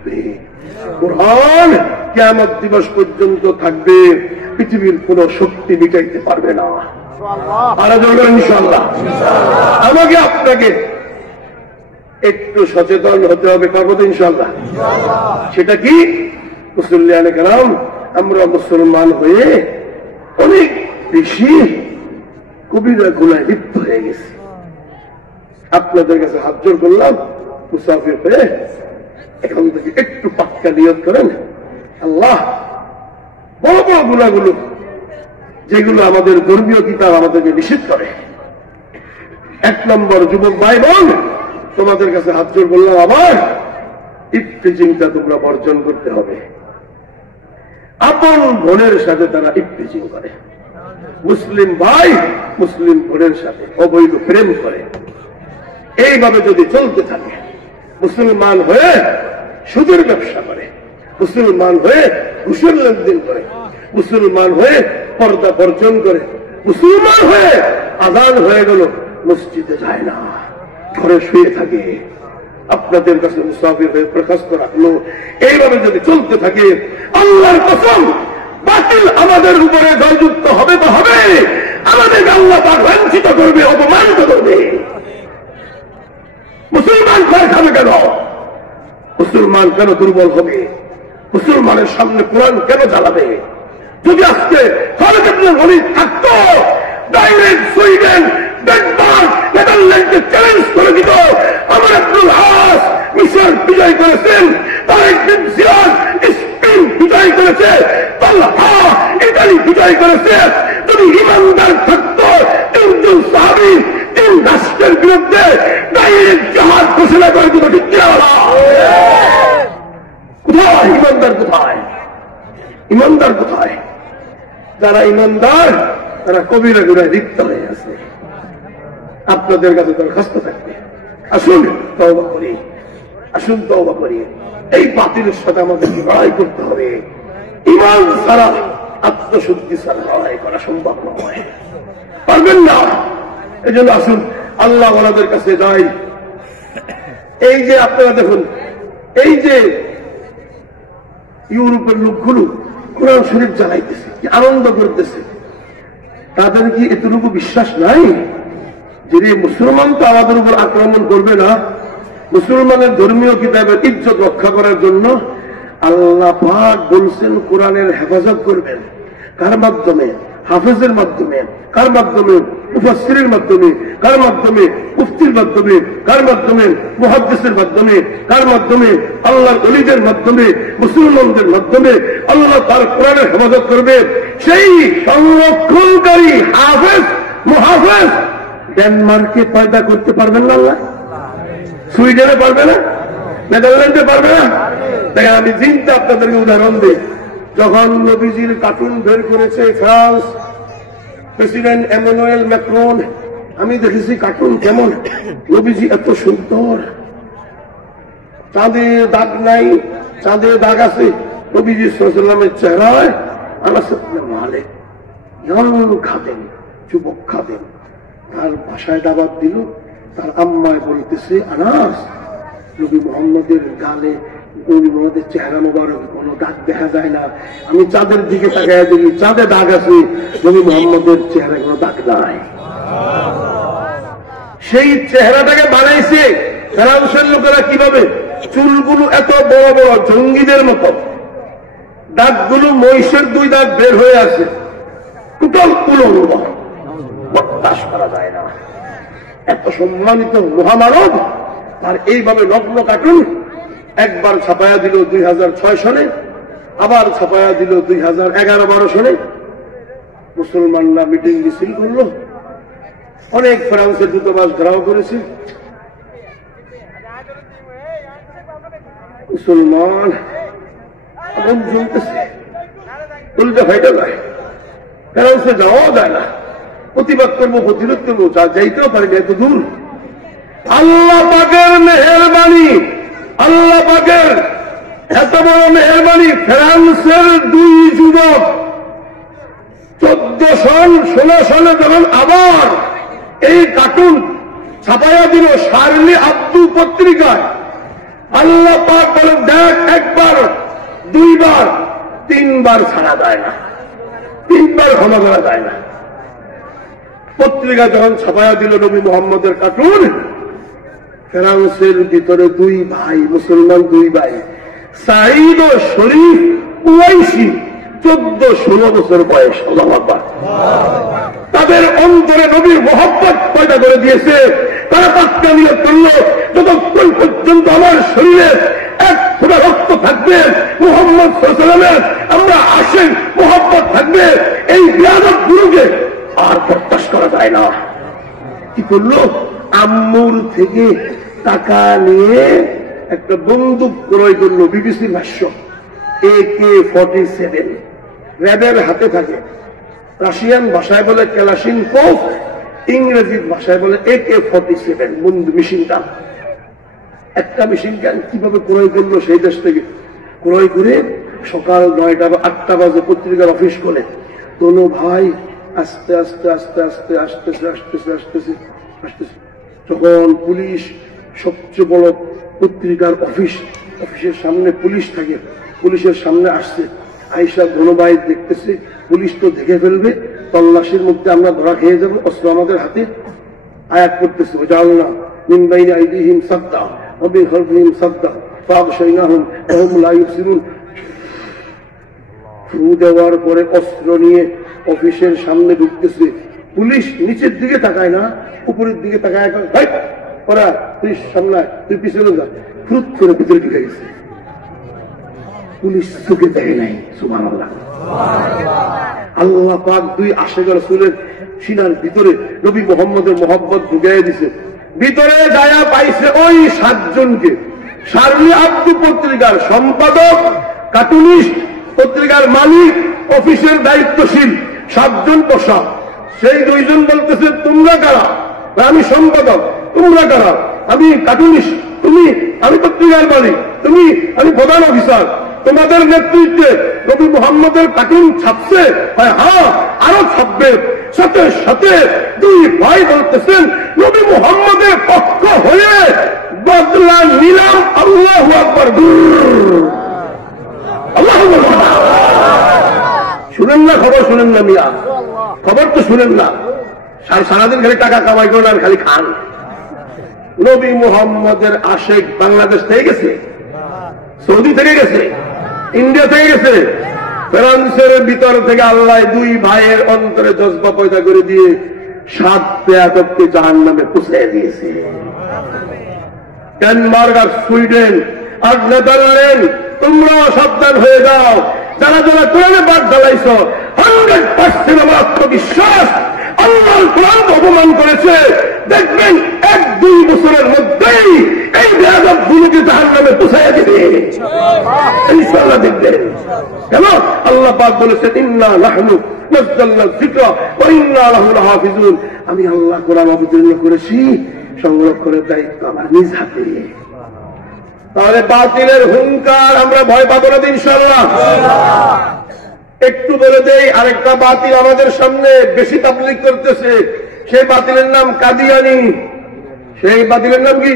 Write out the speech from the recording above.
থাকবে। কোরআন কিয়ামত দিবস পর্যন্ত থাকবে, পৃথিবীর কোন শক্তি মিটাইতে পারবে না। আর ইনশাআল্লাহ আমাকে আপনাকে একটু সচেতন হতে হবে, পারবো তো ইনশাআল্লাহ। সেটা কি? মুসল্লিয়ানে কেরাম, আমরা মুসলমান হয়ে অনেক বেশি কবিরা গুনায় লিপ্ত হয়ে গেছি। আপনাদের কাছে হাত জোর করলাম, মুসাফির হয়ে এখান থেকে একটু পাক্কা নিয়ত করেন, আল্লাহ বড় বড় গুনাহগুলো যেগুলো আমাদের ধর্মীয় কিতাব আমাদেরকে নিষেধ করে। 1 নম্বর, যুবক ভাই বোন, তোমাদের কাছে হাত জোর করলাম, আবার ইফতিজিংটা তোমরা বর্জন করতে হবে। আপন বোনের সাথে তারা ইফতিজিং করে, মুসলিম ভাই মুসলিম বোনের সাথে অবৈধ প্রেম করে। এইভাবে যদি চলতে থাকে, মুসলমান হয়ে সুদের ব্যবসা করে, মুসলমান হয়ে ঘুষের লেনদেন করে, মুসলমান হয়ে পর্দা বর্জন করে, মুসলমান হয়ে আযান হয়ে গেল মসজিদে যায় না, ঘরে শুয়ে থাকে, আপনাদের কাছে মুসাফির হয়ে প্রকাশিত রাখলো, এইভাবে যদি চলতে থাকে, আল্লাহর কসম বাতিল আমাদের উপরে জয়যুক্ত হবে তো হবে, আমাদেরকে আল্লাহ পাক লাঞ্ছিত করবে, অপমানিত করবে। মুসলমান ভয় খাবে কেন? মুসলমান কেন দুর্বল হবে? মুসলমানের সামনে কোরআন কেন জ্বালাবে? যদি আজকে খালিদ ইবনে ওয়ালিদ থাকতো, ডাইরেক্ট সুইডেন, ডেনমার্ক, নেদারল্যান্ডকে চ্যালেঞ্জ করে দিত। আমার আব্দুল আস মিশর বিজয় করেছেন, তারেক বিন জিয়াদ স্পেন বিজয় করেছে, তালহা ইতালি বিজয় করেছে। যদি ইমানদার থাকতো, 3 জন সাহাবী 3 রাষ্ট্রের বিরুদ্ধে ডাইরেক্ট জাহাজ ঘোষণা করে দিত। ঠিক কিনা? কোথায় ইমানদার? কোথায় ইমানদার? কোথায়? যারা ইমানদার তারা কবিরা গুনায় লিপ্ত হয়ে আছে। আপনাদের কাছে দরখাস্ত থাকবে, আসুন তওবা করি, আসুন তওবা করি। এই বাতিলের সাথে আমাদেরকে লড়াই করতে হবে। ঈমান ছাড়া, আত্মশুদ্ধি ছাড়া লড়াই করা সম্ভব নয়, পারবেন না। এই জন্য আসুন আল্লাহ ওনাদের কাছে যাই। এই যে আপনারা দেখুন, এই যে ইউরোপের লোকগুলো কোরআন শরীফ জ্বালাইতেছে, কি আনন্দ করতেছে, তাদের কি এতটুকু বিশ্বাস নাই যে মুসলমান তো আমাদের উপর আক্রমণ করবে না? মুসলমানের ধর্মীয় কিতাবের ইজ্জত রক্ষা করার জন্য আল্লাহ পাক বলছেন কোরআনের হেফাজত করবেন। কার মাধ্যমে? হাফেজের মাধ্যমে। কার মাধ্যমে? মুফাসসিরের মাধ্যমে। কার মাধ্যমে? মুফতির মাধ্যমে। কার মাধ্যমে? মুহাদ্দিসের মাধ্যমে। কার মাধ্যমে? আল্লাহর ওলিদের মাধ্যমে, মুসলমানদের মাধ্যমে আল্লাহ তার কোরআনের হেফাজত করবে। সেই সংরক্ষণকারী হাফেজ, মুহাফেজ ডেনমার্কে পয়দা করতে পারবেন না আল্লাহ? সুইডেনে পারবে না? নেদারল্যান্ডে পারবে না? দেখেন, আমি চিন্তা আপনাদেরকে উদাহরণ দিই। যখন নবীজির কার্টুন বের করেছে ফ্রান্স, প্রেসিডেন্ট এমানুয়েল ম্যাক্রন, আমি দেখেছি কার্টুন কেমন, নবীজি এত সুন্দর, চাঁদে দাগ নাই, চাঁদে দাগ আছে নবীজি সাল্লাল্লাহু আলাইহি ওয়াসাল্লামের চেহারায়। আনাস ইবনে মালিক ইয়ং খাদেম, যুবক খাদেম, তার বাসায় দাওয়াত দিল। তার আম্মায় বলতেছে, আনাস, নবী মুহাম্মদের গালে, নবী মুহাম্মদের চেহারা মোবারক কোনো দাগ দেখা যায় না। আমি চাঁদের দিকে তাকায় দেখি চাঁদে দাগ আছে, নবী মুহাম্মদের চেহারা কোনো দাগ নাই। সেই চেহারাটাকে বানাইছে ফ্রান্সের লোকেরা কিভাবে? চুলগুলো এত বড় বড় জঙ্গিদের মতো, দাগগুলো মহিষের 2 দাগ বের হয়ে আছে, টোটাল উলঙ্গ, বরদাস্ত করা যায় না। এত সম্মানিত মহামানব আর এইভাবে নগ্ন কার্টুন একবার ছাপায়া দিল 2006 সনে, আবার ছাপায়া দিল 2011-12 সনে। মুসলমানরা মিটিং মিছিল করলো, অনেক ফ্রান্সের দূতাবাস ঘেরাও করেছে। মুসলমান আগুন জ্বলতেছে, উল্টে ফাইটা যায়, ফ্রান্সে যাওয়াও যায় না। প্রতিবাদ করবো, প্রতিরোধ করবো, যা যাইতেও পারি না, এত দূর। আল্লাহ পাকের মেহেরবানি, আল্লাহ পাকের এত বড় মেহেরবানি, ফ্রান্সের 2 যুবক 14 সন 16 সনে যখন আবার এই কার্টুন ছাপাইয়া দিল শার্লি আব্দু পত্রিকায়, আল্লাহ পাক বলেন, দেখ 3 বার ছাড়া যায় না, 3 বার ক্ষমা করা যায় না। পত্রিকা যখন ছাপায়া দিল নবী মোহাম্মদের কার্টুন, ফ্রান্সের ভিতরে 2 ভাই, মুসলমান 2 ভাই, সাঈদ ও শরীফ কুরাইশি, 14-16 বছর বয়স। আল্লাহু আকবার। তাদের অন্তরে নবীর মোহাব্বত পয়দা করে দিয়েছে। তারা পাক্কা নিয়ত করল, যতক্ষণ পর্যন্ত আমার শরীরে 1 ফোঁটা রক্ত থাকবে, মুহাম্মদ সাল্লাল্লাহু আলাইহি ওয়াসাল্লামের আমরা আশিক মোহাব্বত থাকবে, এই বেয়াদব গুরুকে আর বরদাস্ত করা যায় না। কি করলো? আম্মুর থেকে টাকা নিয়ে একটা বন্দুক ক্রয় করলো। বিবিসির ভাষ্য, AK-47 র্যাবের হাতে থাকে। রাশিয়ান ভাষায় বলে ক্যালাশিনকোভ, ইংরেজি ভাষায় বলে AK-47 বন্দুক মেশিনটা। একটা মেশিন গান কিভাবে ক্রয় করলো সেই দেশ থেকে ক্রয় করে সকাল 9টা বা 8টা বাজে পত্রিকার অফিস করে দোনো ভাই আস্তে আস্তে আস্তে আস্তে আসতেছে আসতেছে আসতেছে আসতেছে। যখন পুলিশ, সবচেয়ে বড় পত্রিকার অফিসের সামনে পুলিশ থাকে, পুলিশের সামনে আসছে, আইসা দোনো ভাই দেখতেছে পুলিশ তো দেখে ফেলবে, তল্লাশির মধ্যে আমরা ধরা খেয়ে যাবো, অস্ত্র আমাদের হাতে। আয়াত করতেছে, জাআলনা মিন বাইনি আইদিহিম সাদ্দা ওয়া মিন খালফিহিম সাদ্দা ফাগশাইনাহুম ওয়া হুম লা ইউবসিরুন। ফু দেওয়ার পরে অস্ত্র নিয়ে অফিসের সামনে ঢুকতেছে। পুলিশ নিচের দিকে তাকায় না, উপরের দিকে তাকায়, ওরা তুই সামনে, তুই পিছনে যা, ফুরুত করে ভিতরে ঢুকে গেছে। পুলিশ চোখে দেখে নাই। সুবহানাল্লাহ। আল্লাহ পাক 2 আশিক রাসূলের সিনার ভিতরে নবী মুহাম্মদের মোহাব্বত ঢুকাইয়া দিছে। ভিতরে যায়া পাইছে ওই 7 জনকে। শার্লি আব্দু পত্রিকার সম্পাদক, কার্টুনিস্ট, পত্রিকার মালিক, অফিসের দায়িত্বশীল 7 জন বসা। সেই 2 জন বলতেছে, তোমরা কারা? আমি সম্পাদক। তোমরা কারা? আমি কার্টুনিস্ট। তুমি? আমি পত্রিকার মালিক। তুমি? আমি প্রধান অফিসার। তোমাদের নেতৃত্বে নবী মুহাম্মদের কার্টুন ছাপছে? হ্যাঁ, আরো ছাপবে। সাথে সাথে 2 ভাই বলতেছেন, নবী মুহাম্মদের পক্ষ হয়ে বদলা নিলাম। আল্লাহু আকবার। আল্লাহু আকবার। শুনেন না খবর? শুনেন না মিয়া? খবর তো শুনেন না। সারাদিন খালি টাকা কামাই করেন আর খালি খান। নবী মুহাম্মদের আশিক বাংলাদেশ থেকে গেছে, সৌদি থেকে গেছে, ইন্ডিয়া থেকে গেছে, ফ্রান্সের ভিতর থেকে আল্লাহ 2 ভাইয়ের অন্তরে জজবা পয়দা করে দিয়ে 7 বেয়াদবকে জাহান্নামে পৌঁছে দিয়েছে। ডেনমার্ক আর সুইডেন আর নেদারল্যান্ড, তোমরাও সাবধান হয়ে যাও। যারা যারা কোরআনে বাদ ঢালাইছ, 100% আমার আত্মবিশ্বাস আল্লাহর কোরআন অপমান করেছে। দেখবেন 1-2 বছরের মধ্যেই এই বেয়াদব গুলোকে জাহান্নামে পৌঁছাইয়া দিবে ইনশাআল্লাহ। দেখবেন কেন? আল্লাহ পাক বলেছেন, ইন্না নাহনু নাযালনা যিকরা ওয়া ইন্না লাহু লাহাফিজুন। আমি আল্লাহ কোরআন অবতীর্ণ করেছি, সংরক্ষণের দায়িত্ব আমার নিজ হাতে। তাহলে বাতিলের হুঙ্কার আমরা ভয় পাবো না ইনশাআল্লাহ। একটু বলে দেই, আরেকটা বাতিল আমাদের সামনে বেশি তাবলীগ করতেছে। সেই বাতিলের নাম কাদিয়ানী। সেই বাতিলের নাম কি?